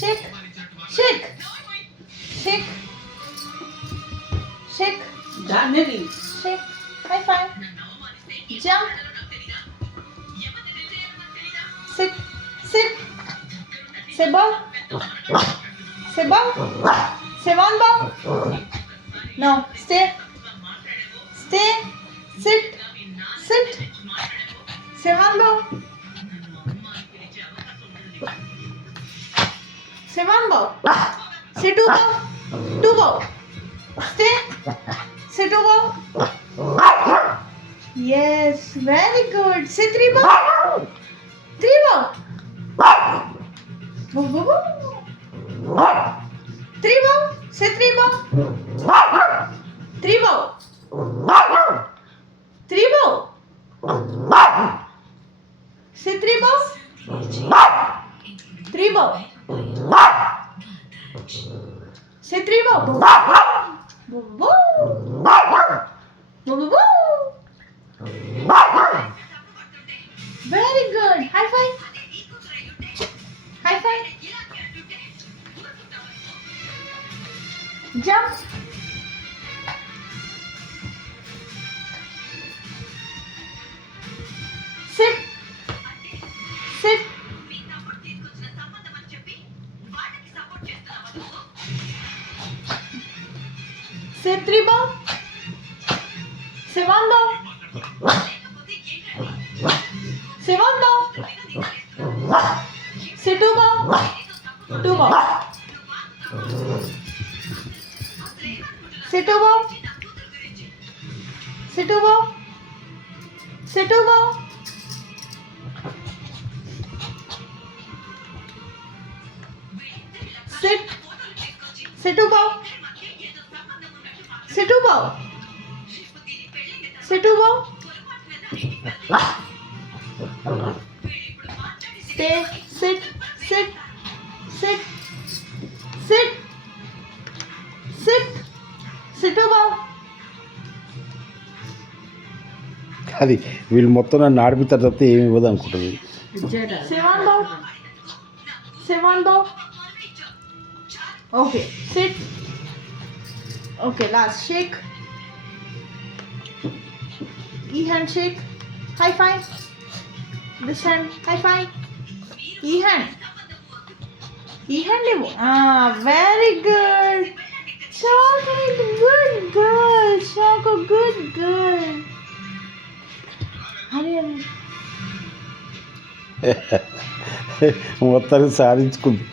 Shake. Shake. Shake. Shake. January. Shake. High five. Jump. Sit. Sit. Say bow. Say bow. Say one bow. No. Stay. Stay. Sit. Sit. Say one bow. Say one bow. Say two bow. Two bow. Stay. Say two bow. Yes, very good. Say three bow. Three bow. Bow, bow, bow. Three bow. Say three bow. Three bow. Three bow. Say three bow. Three bow. Say three bow. Bow, bow, bow. Bow, bow, bow. Very good. High five. High five. Jump. Sit. Sit. Say three bow. Say one bow. Say one bow. Say two bow. Two bow. Say two bow. Say two bow. Say two bow. Sit. Say two bow. Say two bow. Say two bow. Stay. Sit. Sit. Sit. Sit. Sit. Sit two bow. అది వీళ్ళు మొత్తం నన్ను ఆడిపిస్తారు తప్పితే ఏమి ఇవ్వదు అనుకుంటుంది. Say one bow. Say one bow. Okay. Sit. Okay. Last shake. E hand shake. High five. This hand. High five. E hand. E hand. Very good. Chocolate. Good girl. Choco. Good girl. Hurry, hurry. మొత్తానికి సాధించుకుంది.